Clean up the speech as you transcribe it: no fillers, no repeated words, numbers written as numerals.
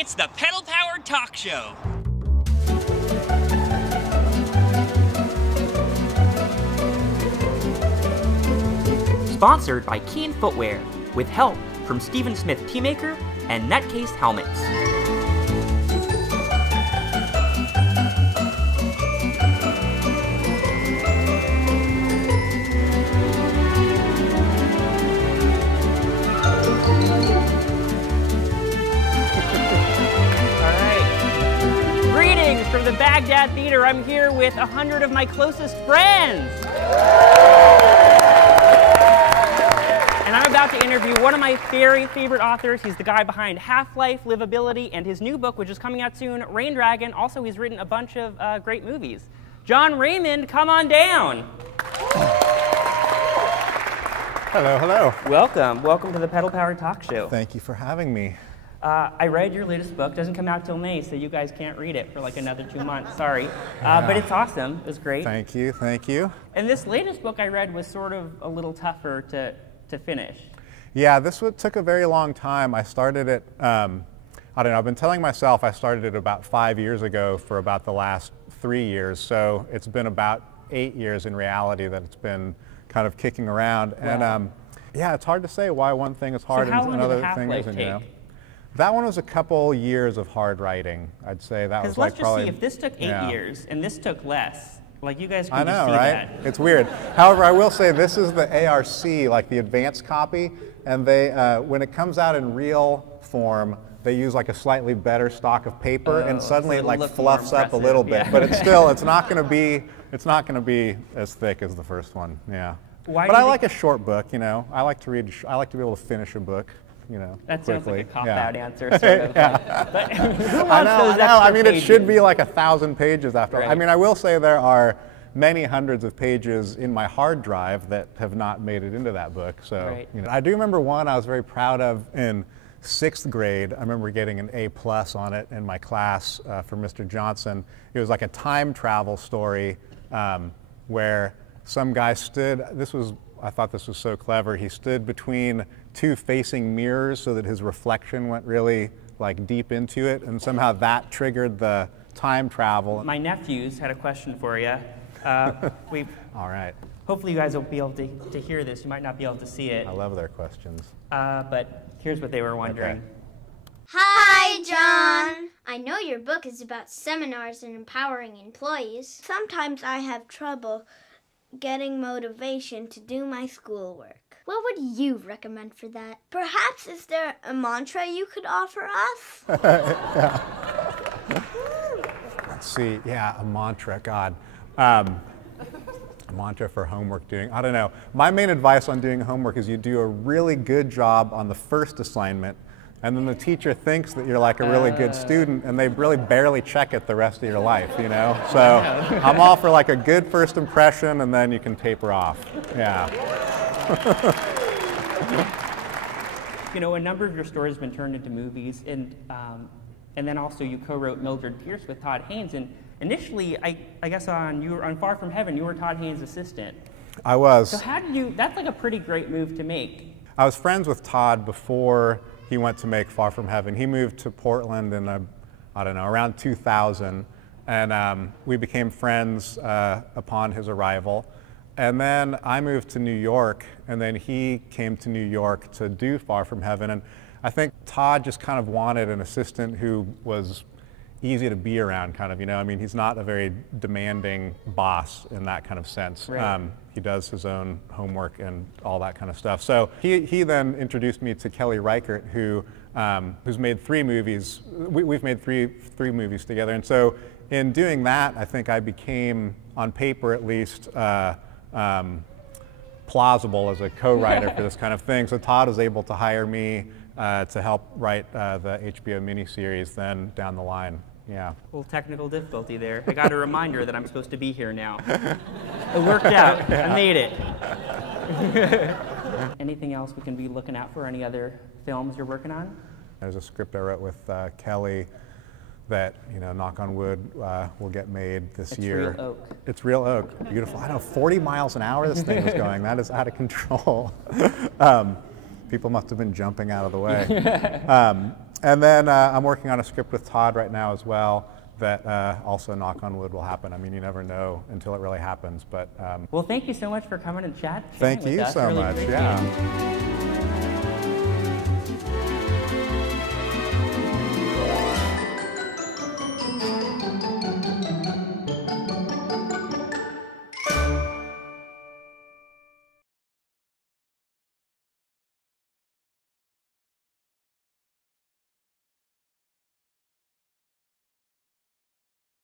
It's the Pedal-Powered Talk Show. Sponsored by Keen Footwear, with help from Stephen Smith Teamaker and Netcase Helmets. From the Bagdad Theater, I'm here with 100 of my closest friends. And I'm about to interview one of my very favorite authors. He's the guy behind Half-Life, Livability, and his new book, which is coming out soon, Rain Dragon. Also, he's written a bunch of great movies. Jon Raymond, come on down. Hello, hello. Welcome. Welcome to the Pedal-Powered Talk Show. Thank you for having me. I read your latest book. Doesn't come out till May, so you guys can't read it for like another 2 months. Sorry. But it's awesome. It was great. Thank you, thank you. And this latest book I read was sort of a little tougher to finish. Yeah, this took a very long time. I started it, I don't know, I've been telling myself I started it about 5 years ago for about the last 3 years. So it's been about 8 years in reality that it's been kind of kicking around. Wow. And yeah, it's hard to say why one thing is hard and another thing isn't, you know. That one was a couple years of hard writing. I'd say that was like probably. Because let's just see, if this took 8 years and this took less, like you guys can just see right? that. It's weird. However, I will say this is the ARC, like the advanced copy, and they, when it comes out in real form, they use like a slightly better stock of paper, and suddenly so it like fluffs up a little bit. Yeah. But it's still, it's not going to be as thick as the first one. Yeah. But I like a short book. You know, I like to read. I like to be able to finish a book. You know, that quickly. Sounds like a cop-out answer, sort of. But who wants I know. I mean, pages? It should be like 1,000 pages after. Right. I mean, I will say there are many hundreds of pages in my hard drive that have not made it into that book. So, you know, I do remember one I was very proud of in 6th grade. I remember getting an A+ on it in my class from Mr. Johnson. It was like a time travel story where some guy stood. I thought this was so clever. He stood between 2 facing mirrors so that his reflection went really like deep into it, and somehow that triggered the time travel. My nephews had a question for you. All right. Hopefully you guys will be able to hear this. You might not be able to see it. I love their questions. But here's what they were wondering. Okay. Hi, John. I know your book is about seminars and empowering employees. Sometimes I have trouble getting motivation to do my schoolwork. What would you recommend for that? Perhaps is there a mantra you could offer us? Let's see. Yeah, a mantra. God. A mantra for homework doing. I don't know. My main advice on doing homework is you do a really good job on the first assignment, and then the teacher thinks that you're like a really good student, and they really barely check it the rest of your life, you know? So I'm all for like a good first impression, and then you can taper off. Yeah. You know, a number of your stories have been turned into movies, and then also you co-wrote Mildred Pierce with Todd Haynes, and initially, I guess on Far From Heaven, you were Todd Haynes' assistant. I was. So how did you, that's like a pretty great move to make. I was friends with Todd before he went to make Far From Heaven. He moved to Portland in, I don't know, around 2000, and we became friends upon his arrival. And then I moved to New York, and then he came to New York to do Far From Heaven. And I think Todd just kind of wanted an assistant who was easy to be around, kind of, you know. I mean, he's not a very demanding boss in that kind of sense. Right. He does his own homework and all that kind of stuff. So he then introduced me to Kelly Reichert, who's made 3 movies. We've made three movies together. And so in doing that, I think I became, on paper at least, plausible as a co-writer for this kind of thing. So Todd was able to hire me to help write the HBO miniseries then down the line. Yeah. A little technical difficulty there. I got a reminder that I'm supposed to be here now. It worked out. I made it. Anything else we can be looking out for? Any other films you're working on? There's a script I wrote with Kelly that, you know, knock on wood, will get made this year. It's real oak. It's real oak. Beautiful. I know, 40 miles an hour this thing was going. That is out of control. People must have been jumping out of the way. And then I'm working on a script with Todd right now as well that also, knock on wood, will happen. I mean, you never know until it really happens. But well, thank you so much for coming and chatting with us. Thank you so much. Yeah.